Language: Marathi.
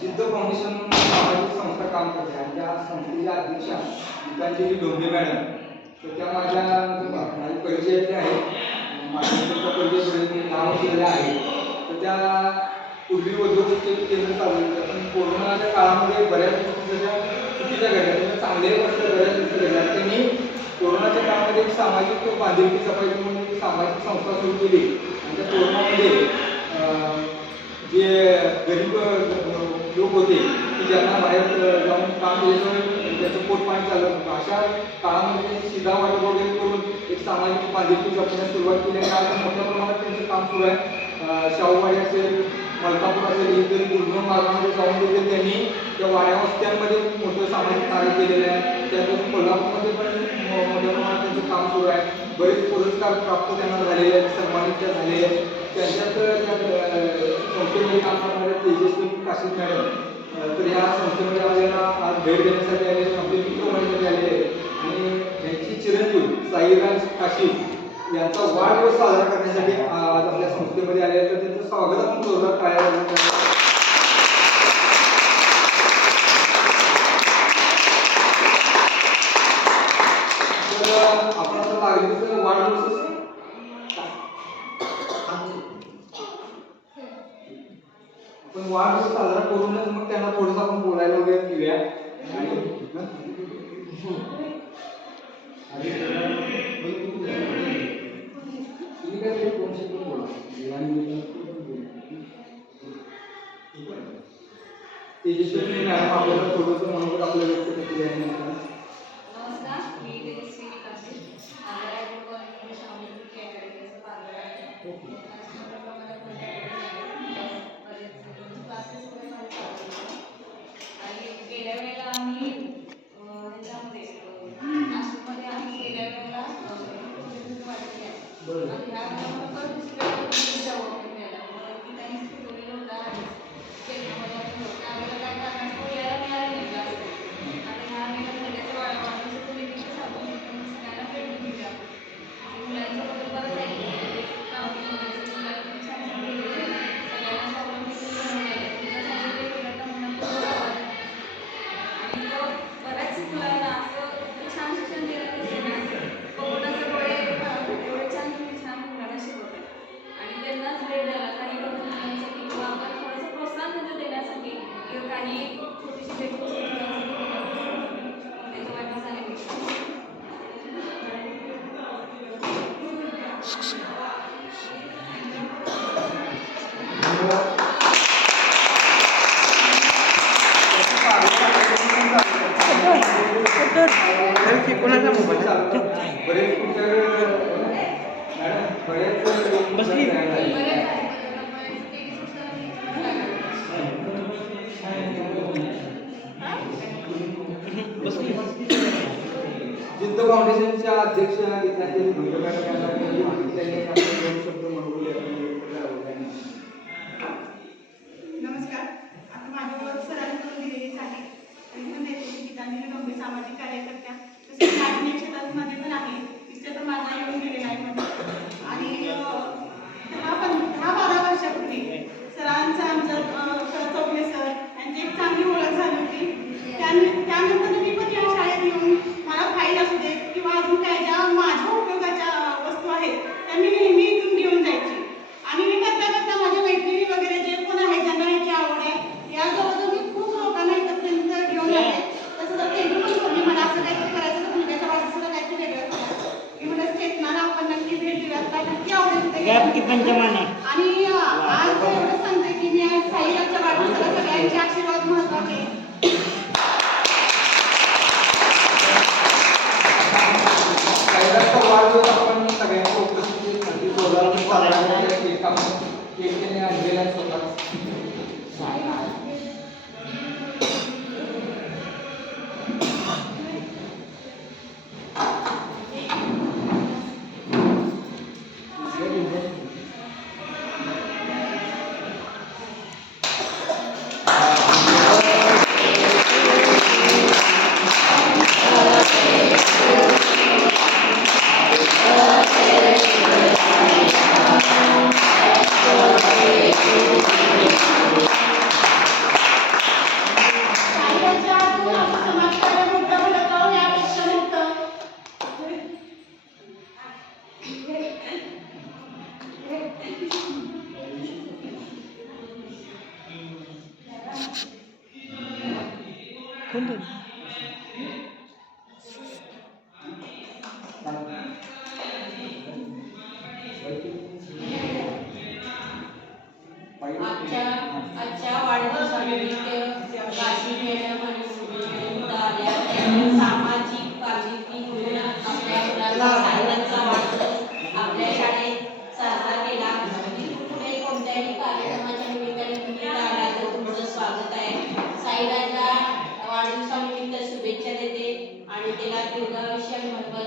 जिद्द फाउंडेशन सामाजिक संस्था काम करते आणि त्या संस्थेच्या अध्यक्षा गीतांजली डोंगरे मॅडम तर त्या माझ्या परिचयातले आहेत. माझ्या परिचय नाव केलेलं आहे. तर त्या पूर्वी उद्योगचे केंद्र चालू होतं पण कोरोनाच्या काळामध्ये बऱ्याच गोष्टी त्याच्या चुकीच्या घडल्या त्याच्या चांगल्याही गोष्टी बऱ्याच गोष्टी घडल्या. त्यांनी कोरोनाच्या काळामध्ये एक सामाजिक बांधिलकी जपायची म्हणून एक सामाजिक संस्था सुरू केली आणि त्या कोरोनामध्ये जे गरीब लोक होते की ज्यांना बाहेर जाऊन काम केल्याशिवाय त्याचं पोट पाणी चालत नव्हतं अशा काळामध्ये शिधा वाटप वगैरे करून एक सामाजिक बांधिलकी जपण्यास सुरुवात केली आणि आज मोठ्या प्रमाणात त्यांचं काम सुरू आहे. शाहूवाडी असेल मलकापूर असेल इतर दुर्गम भागामध्ये जाऊन देखील त्यांनी त्या वाड्या वस्त्यांमध्ये मोठं सामाजिक कार्य केलेलं आहे. त्यातून कोल्हापूरमध्ये पण मोठ्या प्रमाणात त्यांचं काम सुरू आहे. बरेच पुरस्कार प्राप्त त्यांना झालेले आहेत सन्मानित त्या झालेले आहेत. त्यांच्यात त्या संस्थेमध्ये काम करणाऱ्या तेजस्वी काशीद मॅडम तर ह्या संस्थेमध्ये आपल्याला आज भेट देण्यासाठी आलेले आपले मित्र मंडळी आलेले आहेत आणि त्यांची चिरंजीव साईराज काशीद यांचा वाढदिवस साजरा करण्यासाठी आज आपल्या संस्थेमध्ये आले आहेत. तर त्यांचं स्वागत आपण जोरदार टाळ्या तर आपण आता लागले वाढदिवस पण वाढदिवस साजरा करूनच मग त्यांना थोडंसं आपण बोलायला वगैरे घेऊया आणि तुम्ही काय दोन शब्द बोला तेजस्वी मॅडम आपल्याला थोडंसं मनोगत आपलं व्यक्त केले आहे. नमस्कार, मी तेजस्वी काशीद आणि गेल्या वेळेला आम्ही ह्याच्यामध्ये नाशिकमध्ये आम्ही गेल्या वेळेला वाटली आहे आणि ह्या वेळेला दुसऱ्या त्यांनी सुचवलेलं होतं आणि केंद्रामध्ये त्यावेळेला काय कारणास्तव यायला मिळालं नाही जास्त आणि ह्या वेळेला सगळ्याच्या वाढदिवसाचं देखील साधून सगळ्यांना भेट दिली आपण मुलांच्या बद्दल बरंच आहे काम मुलांनी छान छान केलेलं सगळ्यांना स्वावलंबी त्याच्यासाठी आणि तो बऱ्याच मुलांना असं छान शिक्षण दिलं कोरोनाच्या डोळे एवढे छान मुलांना शिकवतात आणि त्यांनाच वेळ द्यायला काही करून देण्यासाठी किंवा आपण थोडंसं प्रोत्साहन त्यांना देण्यासाठी किंवा काही छोटीशी भेट त्याच्या वाढदिवसाने कोणाचा मोबाईल बरेच बसली जिद्द फाउंडेशनच्या अध्यक्ष गीतांजली डोंगरे मॅडम दोन शब्द नमस्कार. आता माझी ओळख सरांनी करून दिलेलीच आहे आणि पण गीतांजली डोंगरे सामाजिक कार्यकर्त्या तसेच राजकीय क्षेत्रामध्ये पण आहे. तिथे तर माझा येऊन गेलेला आहे आणि 10-12 वर्षापूर्वी सरांचं आमचं चौगले सर यांची एक चांगली ओळख झाली होती. त्यानंतर मी पण या शाळेत येऊन मला फाईल असू दे किंवा अजून काय ज्या माझ्या उपयोगाच्या वस्तू आहेत त्या मी नेहमी इथून घेऊन जायची आणि मी करता करता माझ्या मैत्रिणी वगैरे जे कोण आहे ज्यांना याची आवड आहे या जवळजवळ मी खूप लोकांना इथपर्यंत घेऊन आले. तसं तर त्यांनी पण सोडली मला असं काहीतरी करायचं तर मुलग्याच्या वाढदिवसाला काहीतरी वेगळं करायचं मी मला चेतनाला आपण नक्की भेट देऊयात नक्की आवडेल आणि आज एवढं सांगते की मी साईराजच्या वाढदिवसाला सगळ्यांचे आशीर्वाद महत्त्वाचे आजच्या वाढदिवसानिमित्त काशी मॅडम आणि सुनीता आल्या. त्यांनी सामाजिक बांधिलकी म्हणून आपल्या मुलाचा सायन्सचा वाढदिवस आपल्या शाळेत साजरा केला. इथून पुढे कोणत्याही कार्यक्रमाच्या निमित्ताने तुम्ही आला तर तुमचं स्वागत आहे. साईराजला वाढदिवसानिमित्त शुभेच्छा देते आणि त्याला दीर्घायुष्य आणि मनोबल